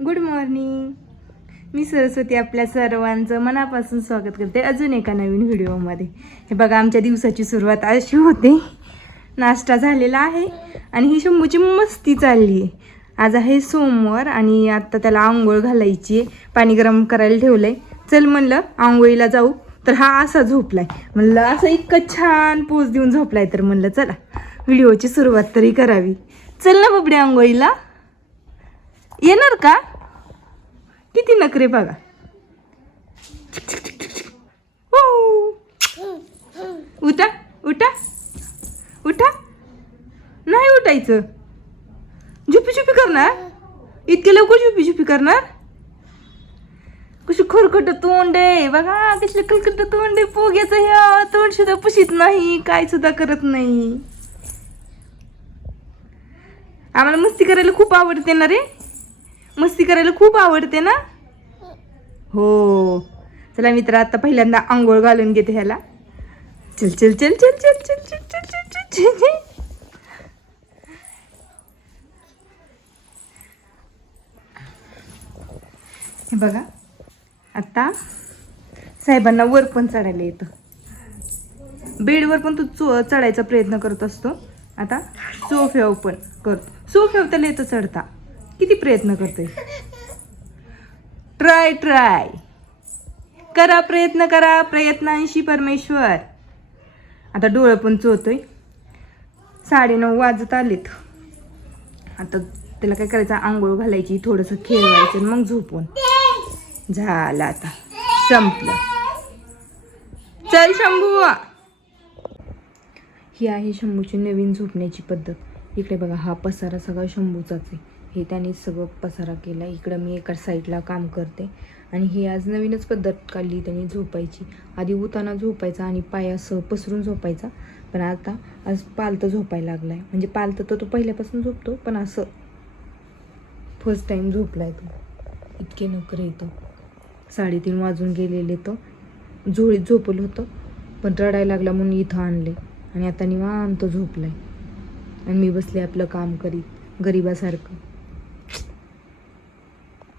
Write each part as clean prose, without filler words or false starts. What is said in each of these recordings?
Good morning. मी सरस्वती आपल्या सर्वांचं मनापासून स्वागत करते अजून एका नवीन व्हिडिओमध्ये. हे बघा, आमच्या दिवसाची सुरुवात अशी होते. नाश्ता झालेला आहे आणि ही शंभूची मस्ती चालली आहे. आज आहे सोमवार आणि आत्ता त्याला आंघोळ घालायची आहे. पाणी गरम करायला ठेवलं आहे. चल म्हणलं आंघोळीला जाऊ, तर हा असा झोपलाय. म्हणलं असं इतकं छान पोज देऊन झोपलाय, तर म्हणलं चला व्हिडिओची सुरुवात तरी करावी. चल ना बबडे, आंघोळीला येणार का? किती नखरे बघा. उठा उठा उठा. नाही उठायचं. झुपी झुपी करणार. इतके लवकर झुपी झुपी करणार. कशी खरकट तोंड आहे बघा, कसलं खरकट तोंड आहे पोग्याचं. ह्या तोंड सुद्धा पुशीत नाही, काय सुद्धा करत नाही. आम्हाला मस्ती करायला खूप आवडते ना रे. मस्ती करायला खूप आवडते ना. हो चला मित्र, आता पहिल्यांदा आंघोळ घालून घेते ह्याला. चल चल चल चल चल चल चल चल चल चल चल. हे बघा, आता साहेबांना वर पण चढायला येतं. बेडवर पण तू चढायचा प्रयत्न करत असतो. आता सोफ्यावर पण करतो. सोफ्यावर त्याला येतं चढता. किती प्रयत्न करतोय. ट्राय ट्राय करा, प्रयत्न करा, प्रयत्नांशी परमेश्वर. आता डोळं पण चोळतोय. 9:30 वाजत आलेत. आता त्याला काय करायचं, आंघोळ घालायची, थोडंसं खेळवायचं आणि मग झोपून झालं. आता संपलं. चल शंभू. ही आहे शंभूची नवीन झोपण्याची पद्धत. इकडे बघा, हा पसारा सगळा शंभूचाच आहे. हे त्याने सगळं पसारा केला. इकडं मी एका साईडला काम करते. आणि ही आज नवीनच पद्धत काढली त्याने झोपायची. आधी उताना झोपायचा आणि पाय असं पसरून झोपायचा, पण आता आज पालतं झोपायला लागलाय. म्हणजे पालतं तर तो पहिल्यापासून झोपतो, पण असं फर्स्ट टाईम झोपलाय तो. इतके नखरे येतं. 3:30 वाजून गेलेले. तो झोळीत झोपलं होतं, पण रडायला लागला म्हणून इथं आणले आणि आता निवांत झोपलाय. आणि मी बसले आपलं काम करीत गरीबासारखं.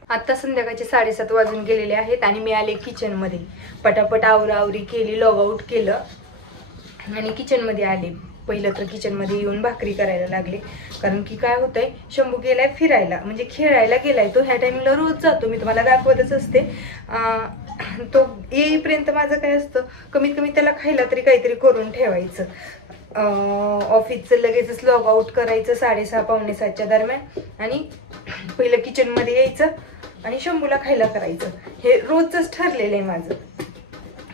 आत्ता संध्याकाळचे 7:30 वाजून गेलेले आहेत आणि मी आले किचनमध्ये. पटापट आवरावरी केली, लॉग आऊट केलं आणि किचनमध्ये आले. पहिलं तर किचनमध्ये येऊन भाकरी करायला लागले. कारण की काय होतंय, शंभू गेलाय फिरायला, म्हणजे खेळायला गेलाय. तो ह्या टायमिंगला रोज जातो, मी तुम्हाला दाखवतच असते. तो येईपर्यंत माझं काय असतं, कमीत कमी त्याला खायला तरी काहीतरी करून ठेवायचं. ऑफिसचं लगेचच लॉग आऊट करायचं 6:30 पावणे 7च्या दरम्यान आणि पहिलं किचनमध्ये यायचं आणि शंभूला खायला करायचं. हे रोजच ठरलेलं आहे माझं.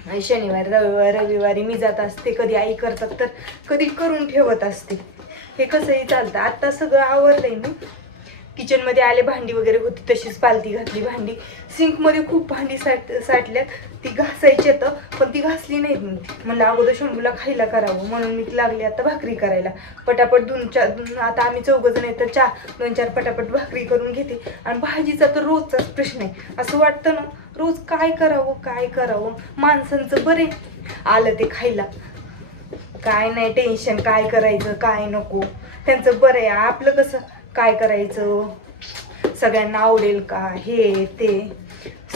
आणि शनिवार रविवारी मी जात असते, कधी आई करतात तर कधी करून ठेवत असते. हे कसंही चालतं. आत्ता सगळं आवरलंय मी. किचनमध्ये आले, भांडी वगैरे होती तशीच पालती घातली. भांडी सिंकमध्ये खूप भांडी साठल्यात, ती घासायची येतं, पण ती घासली नाहीत मी. म्हणलं अगोदर शंभूला खायला करावं, म्हणून मी लागली आता भाकरी करायला. पटापट आता आम्ही 4 जण आहेत, तर 2-4 पटापट भाकरी करून घेते. आणि भाजीचा तर रोजचाच प्रश्न आहे. असं वाटतं ना, रोज काय करावं. माणसांचं बरे आलं ते खायला, काय नाही टेन्शन, काय करायचं काय नको, त्यांचं बरं आहे. आपलं कसं, काय करायचं, सगळ्यांना आवडेल का, हे ते.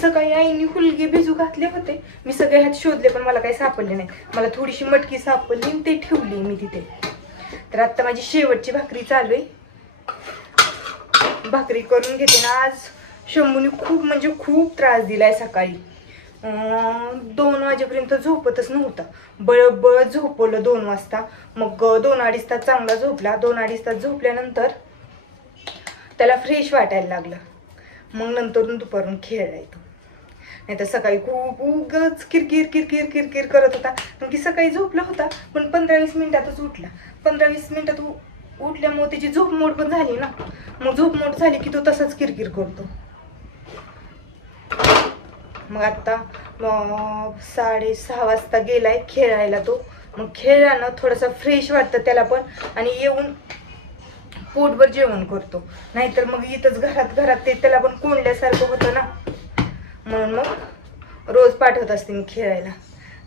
सकाळी आईने हुलगे भिजू घातले होते, मी सगळे हात शोधले पण मला काही सापडले नाही. मला थोडीशी मटकी सापडली, ते ठेवली मी तिथे. तर आता माझी शेवटची भाकरी चालू आहे. भाकरी करून घेते ना. आज शंभूने खूप त्रास दिलाय. सकाळी 2 वाजेपर्यंत झोपतच नव्हता. बळबळ झोपवलं 2 वाजता. मग 2-2.5 तास चांगला झोपला. 2-2.5 तास झोपल्यानंतर त्याला फ्रेश वाटायला लागलं. मग नंतर दुपारून खेळायला येतो. नाही तर सकाळी खूप उगाच किरकिर करत होता. कारण की सकाळी झोपला होता, पण 15-20 मिनिटातच उठला. 15-20 मिनिटात उठल्यामुळे त्याची झोप मोड पण झाली ना. मग झोप मोड झाली की तो तसाच किरकिर करतो. मग आता 6:30 वाजता गेलाय खेळायला तो. मग खेळल्यानं थोडंसं फ्रेश वाटतं त्याला पण, आणि येऊन पोटभर जेवण करतो. नाहीतर मग इथंच घरात ते त्याला पण कोंडल्यासारखं होतं ना. म्हणून मग रोज पाठवत असते मी खेळायला.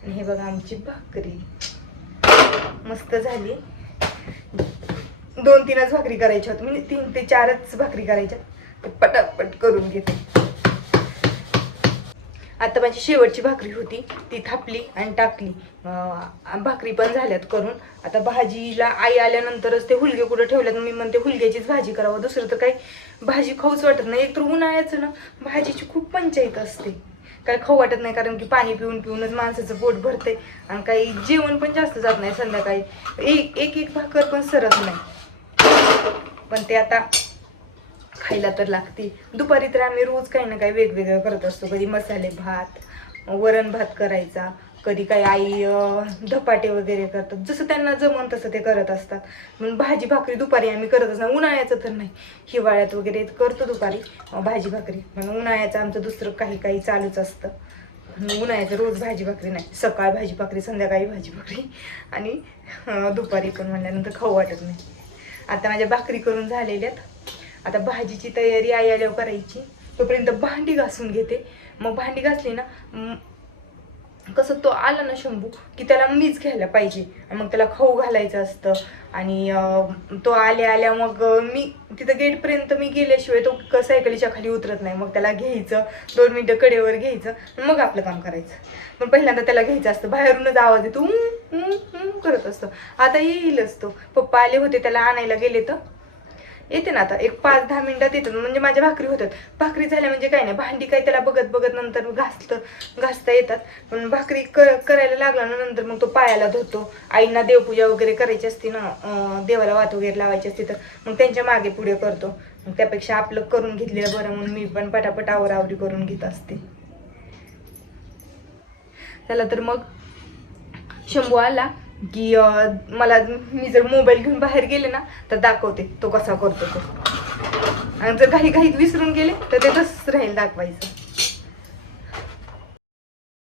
आणि हे बघा, आमची भाकरी मस्त झाली. 2-3च भाकरी करायच्या होत्या, म्हणजे 3 ते 4च भाकरी करायच्या. ते पटापट करून घेते. आता माझी शेवटची भाकरी होती ती थापली आणि टाकली. भाकरी पण झाल्यात करून. आता भाजीला आई आल्यानंतरच ते हुलगे कुठं ठेवल्यात, मी म्हणते हुलग्याचीच भाजी करावं, दुसरं तर काही भाजी खाऊच वाटत नाही. एक तर उन्हाळ्याचं ना भाजीची खूप पंचायत असते, काही खाऊ वाटत नाही, कारण की पाणी पिऊन पिऊनच माणसाचं पोट भरते आणि काही जेवण पण जास्त जात नाही. संध्याकाळी एक एक भाकर पण सरत नाही, पण ते आता खायला तर लागते. दुपारी तर आम्ही रोज काही ना काही वेगवेगळं करत असतो. कधी मसाले भात, वरण भात करायचा, कधी काही आई धपाटे वगैरे करतात, जसं त्यांना जमन तसं ते करत असतात. म्हणून भाजी भाकरी दुपारी आम्ही करतच नाही. उन्हाळ्याचं तर नाही, हिवाळ्यात वगैरे करतो दुपारी भाजी भाकरी, म्हणून उन्हाळ्याचं आमचं दुसरं काही काही चालूच असतं. उन्हाळ्याचं रोज भाजी भाकरी नाही, सकाळ भाजी भाकरी, संध्याकाळी भाजी भाकरी आणि दुपारी पण म्हणल्यानंतर खाऊ वाटत नाही. आता माझ्या भाकरी करून झालेल्यात. आता भाजीची तयारी आई आल्यावर करायची, तोपर्यंत भांडी घासून घेते. मग भांडी घासली ना, कसं तो आला ना शंभू की त्याला मीच घ्यायला पाहिजे आणि मग त्याला खाऊ घालायचं असतं. आणि तो आल्या मग मी तिथं गेटपर्यंत मी गेल्याशिवाय तो सायकलीच्या खाली उतरत नाही. मग त्याला घ्यायचं, 2 मिनिटं कडेवर घ्यायचं, मग आपलं काम करायचं. पण पहिल्यांदा त्याला घ्यायचं असतं. बाहेरूनच आवाज येतो, करत असतो. आता येईलच तो. पप्पा आले होते, त्याला आणायला गेले तर येते ना. आता एक 5-10 मिनिटात येतात, म्हणजे माझ्या भाकरी होतात. भाकरी झाल्या म्हणजे काय नाही, भांडी काय त्याला बघत बघत नंतर घासता येतात. पण भाकरी करायला लागला ना नंतर मग तो पायाला धुतो. आईंना देवपूजा वगैरे करायची असते ना, देवाला वात वगैरे लावायची असते, तर मग त्यांच्या मागे पुढे करतो. मग त्यापेक्षा आपलं करून घेतलेलं बरं, म्हणून मी पण पटापट आवरावरी करून घेत असते. त्याला तर मग शंभू आला की मला, मी जर मोबाईल घेऊन बाहेर गेले ना तर दाखवते तो कसा करतो तो. आणि जर घाईत विसरून गेले तर ते तसंच राहील दाखवायचं.